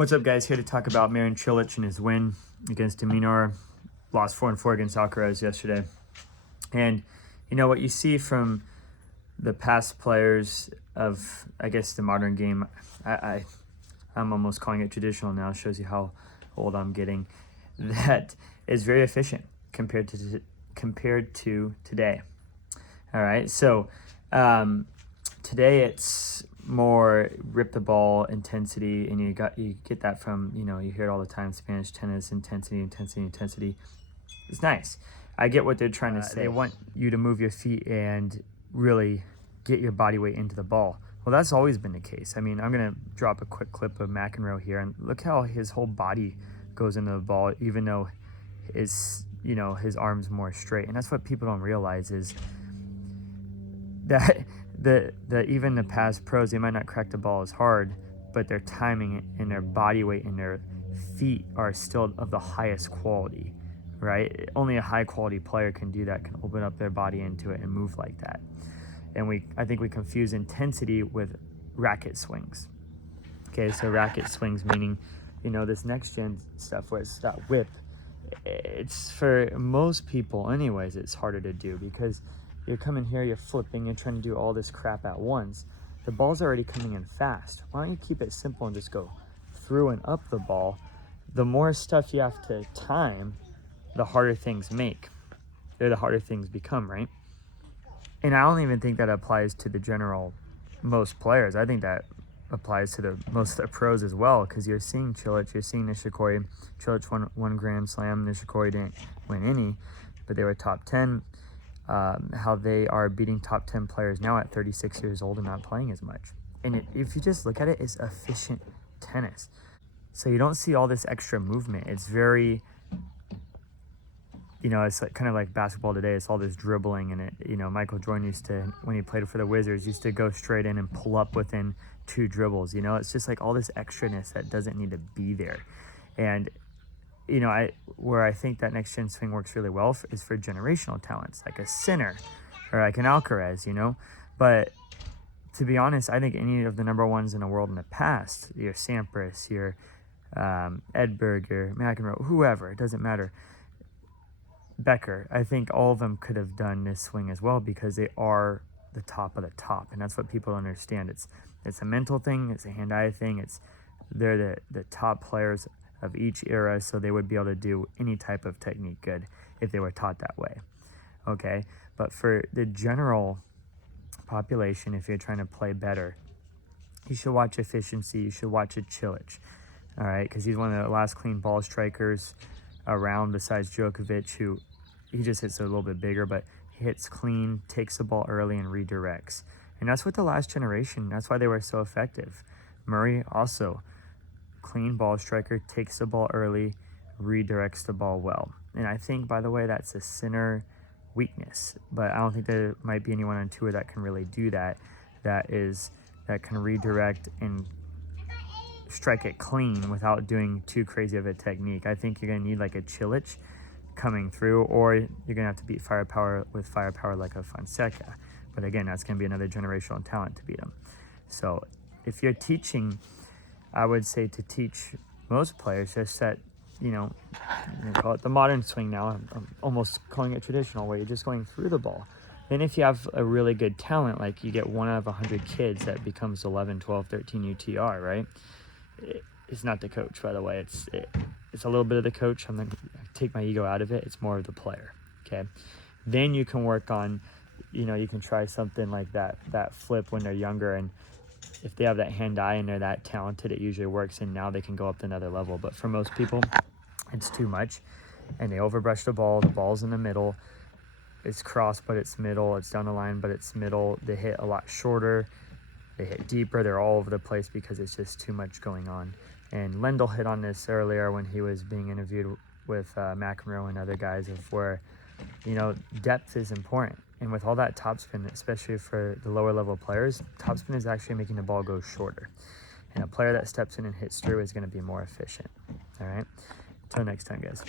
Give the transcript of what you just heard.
What's up, guys? Here to talk about Marin Cilic and his win against Minor. Lost 4-4 against Alcaraz yesterday. And you know what you see from the past players of, I guess, the modern game, I'm almost calling it traditional now, shows you how old I'm getting, that is very efficient compared to today. All right, so today it's more rip the ball intensity, and you get that from, you hear it all the time, Spanish tennis, intensity. It's nice. I get what they're trying to say. They want you to move your feet and really get your body weight into the ball. Well, that's always been the case. I mean, I'm gonna drop a quick clip of McEnroe here, and look how his whole body goes into the ball, even though his arm's more straight. And that's what people don't realize, is that even the past pros, they might not crack the ball as hard, but their timing and their body weight and their feet are still of the highest quality, right? Only a high quality player can do that, can open up their body into it and move like that. And I think we confuse intensity with racket swings. Okay, so racket swings meaning, this next gen stuff where it's that whip. It's, for most people anyways, it's harder to do because you're coming here, you're flipping, you're trying to do all this crap at once. The ball's already coming in fast. Why don't you keep it simple and just go through and up the ball? The more stuff you have to time, the harder things make. The harder things become, right? And I don't even think that applies to the general most players. I think that applies to most of the pros as well, because you're seeing Cilic, you're seeing Nishikori. Cilic won one Grand Slam, Nishikori didn't win any, but they were top 10. How they are beating top 10 players now at 36 years old and not playing as much. And if you just look at it, it's efficient tennis. So you don't see all this extra movement. It's very, it's kind of like basketball today. It's all this dribbling, and Michael Jordan used to, when he played for the Wizards, used to go straight in and pull up within 2 dribbles. It's just like all this extraness that doesn't need to be there. And where I think that next gen swing works really well is for generational talents, like a Sinner or like an Alcaraz, But to be honest, I think any of the number ones in the world in the past, your Sampras, your Edberg, your McEnroe, whoever, it doesn't matter, Becker, I think all of them could have done this swing as well, because they are the top of the top, and that's what people understand. It's a mental thing, it's a hand-eye thing, they're the top players of each era, so they would be able to do any type of technique good if they were taught that way. Okay, but for the general population, if you're trying to play better, you should watch efficiency. You should watch a Cilic, all right, because he's one of the last clean ball strikers around, besides Djokovic, who he just hits a little bit bigger, but he hits clean, takes the ball early, and redirects. And that's what the last generation, that's why they were so effective. Murray also, clean ball striker, takes the ball early, redirects the ball well. And I think, by the way, that's a Sinner weakness, but I don't think there might be anyone on tour that can really do that, that can redirect and strike it clean without doing too crazy of a technique. I think you're going to need like a Cilic coming through, or you're going to have to beat firepower with firepower like a Fonseca. But again, that's going to be another generational talent to beat him. So if you're teaching, I would say to teach most players just that, call it the modern swing now. I'm almost calling it traditional, where you're just going through the ball. Then if you have a really good talent, like you get 1 out of 100 kids that becomes 11, 12, 13 UTR, right? It's not the coach, by the way. It's a little bit of the coach. I'm going to take my ego out of it. It's more of the player, okay? Then you can work on, you can try something like that flip when they're younger, and if they have that hand-eye and they're that talented, it usually works, and now they can go up to another level. But for most people, it's too much, and they overbrush the ball's in the middle, it's cross, but it's middle, it's down the line, but it's middle, they hit a lot shorter, they hit deeper, they're all over the place because it's just too much going on. And Lendl hit on this earlier when he was being interviewed with McEnroe and other guys, of where, depth is important. And with all that topspin, especially for the lower level players, topspin is actually making the ball go shorter. And a player that steps in and hits through is going to be more efficient. All right? Until next time, guys.